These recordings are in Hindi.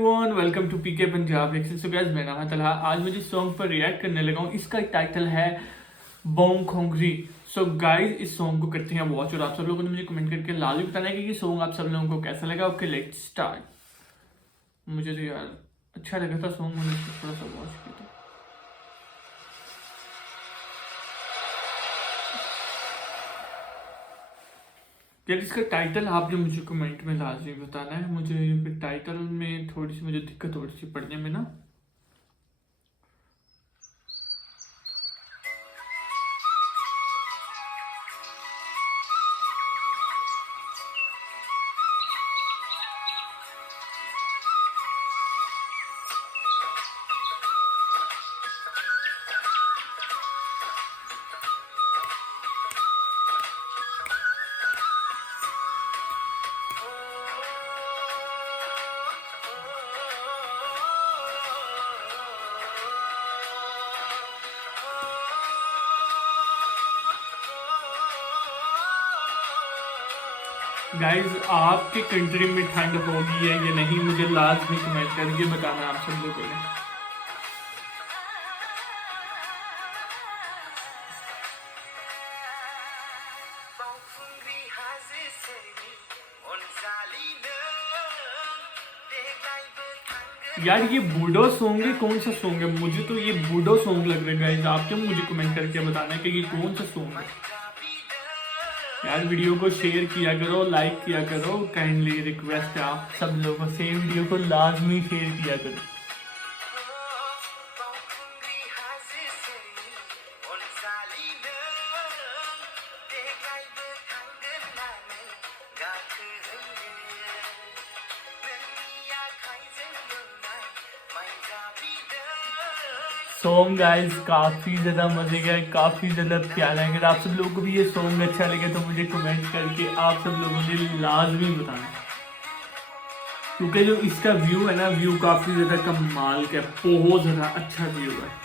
Welcome to PK Punjab action. So guys, मेरा नाम है तलहा। आज मैं जिस सॉन्ग पर रिएक्ट करने लगा हूँ इसका टाइटल है बोंग खोंगरी। सो गाइस, इस सॉन्ग को करते हैं वॉच और आप सब लोगों ने मुझे कमेंट करके लाजमी बताना है कि ये सॉन्ग आप सब लोगों को कैसा लगा। Okay, let's start. मुझे तो यार अच्छा लगा था सॉन्ग, मैंने इसको थोड़ा सा वॉच किया था। यार इसका टाइटल आपने मुझे कमेंट में लाजमी बताना है। मुझे टाइटल में थोड़ी सी मुझे दिक्कत हो रही थी पढ़ने में ना। गाइज, आपके कंट्री में ठंड होगी है या नहीं, मुझे लाजमी कमेंट करके बताना आप सब लोगों ने। यार ये बूडो सॉन्ग है, कौन सा सॉन्ग है? मुझे तो ये बूडो सॉन्ग लग रहा है गाइज। आप क्या मुझे कमेंट करके बताना है कि ये कौन सा सॉन्ग है। यार वीडियो को शेयर किया करो, लाइक किया करो, काइंडली रिक्वेस्ट है आप सब लोगों से वीडियो को लाजमी शेयर किया करो। सॉन्ग गाइस काफ़ी ज़्यादा मज़े का है, काफ़ी ज़्यादा प्यारा है। अगर आप सब लोगों को भी ये सॉन्ग अच्छा लगे तो मुझे कमेंट करके आप सब लोगों ने लाजमी बताना, क्योंकि जो इसका व्यू है ना, व्यू काफ़ी ज़्यादा कमाल का है, बहुत ज़्यादा अच्छा व्यू है।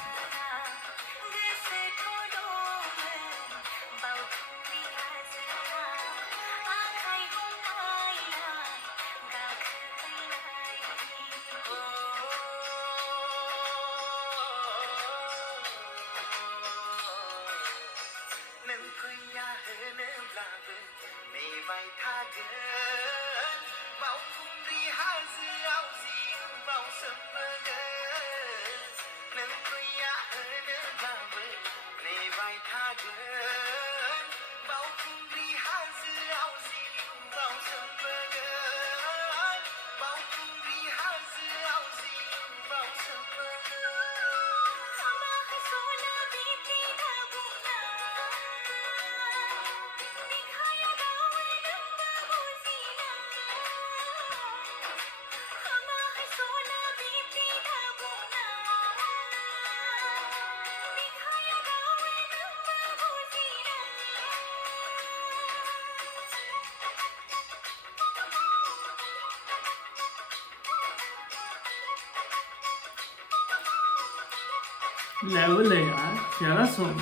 लेवल है यार, प्यारा सॉन्ग,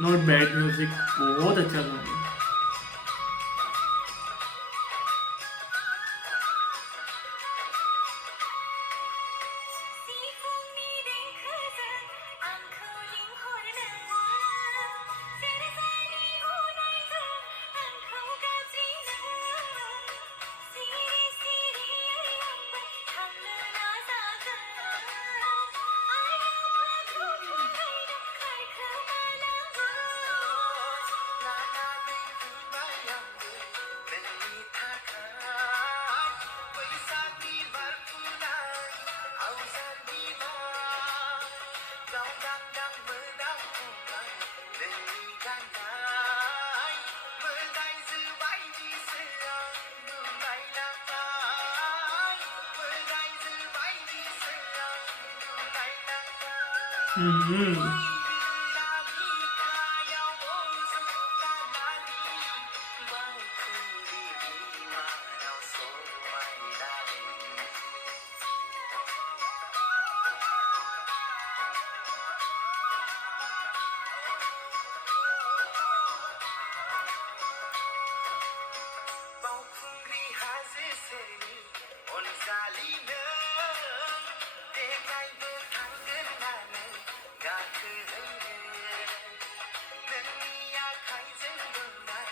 नॉट बैड म्यूजिक, बहुत अच्छा सॉन्ग है।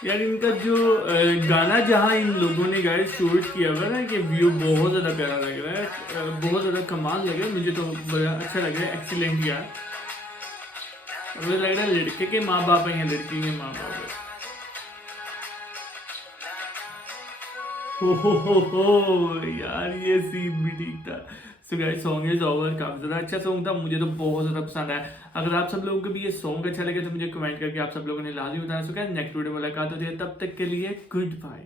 यार इनका जो गाना जहाँ इन लोगों ने गाइस शूट किया हुआ ना कि व्यू बहुत ज़्यादा प्यारा लग रहा है, बहुत ज़्यादा कमाल लग रहा है, मुझे तो बड़ा अच्छा लग रहा है, एक्सीलेंट यार। मुझे लग रहा है लड़के के माँ बाप हैं या लड़की के माँ बाप हैं। हो यार ये सीन भी ठीक था। So guys song is over, काफी ज्यादा अच्छा सॉन्ग था, मुझे तो बहुत ज्यादा पसंद आया। अगर आप सब लोगों को भी ये सॉन्ग अच्छा लगे तो मुझे कमेंट करके आप सब लोगों ने लाजमी बताना। सो गाइस नेक्स्ट वीडियो में मुलाकात होती है, तब तक के लिए गुड बाय।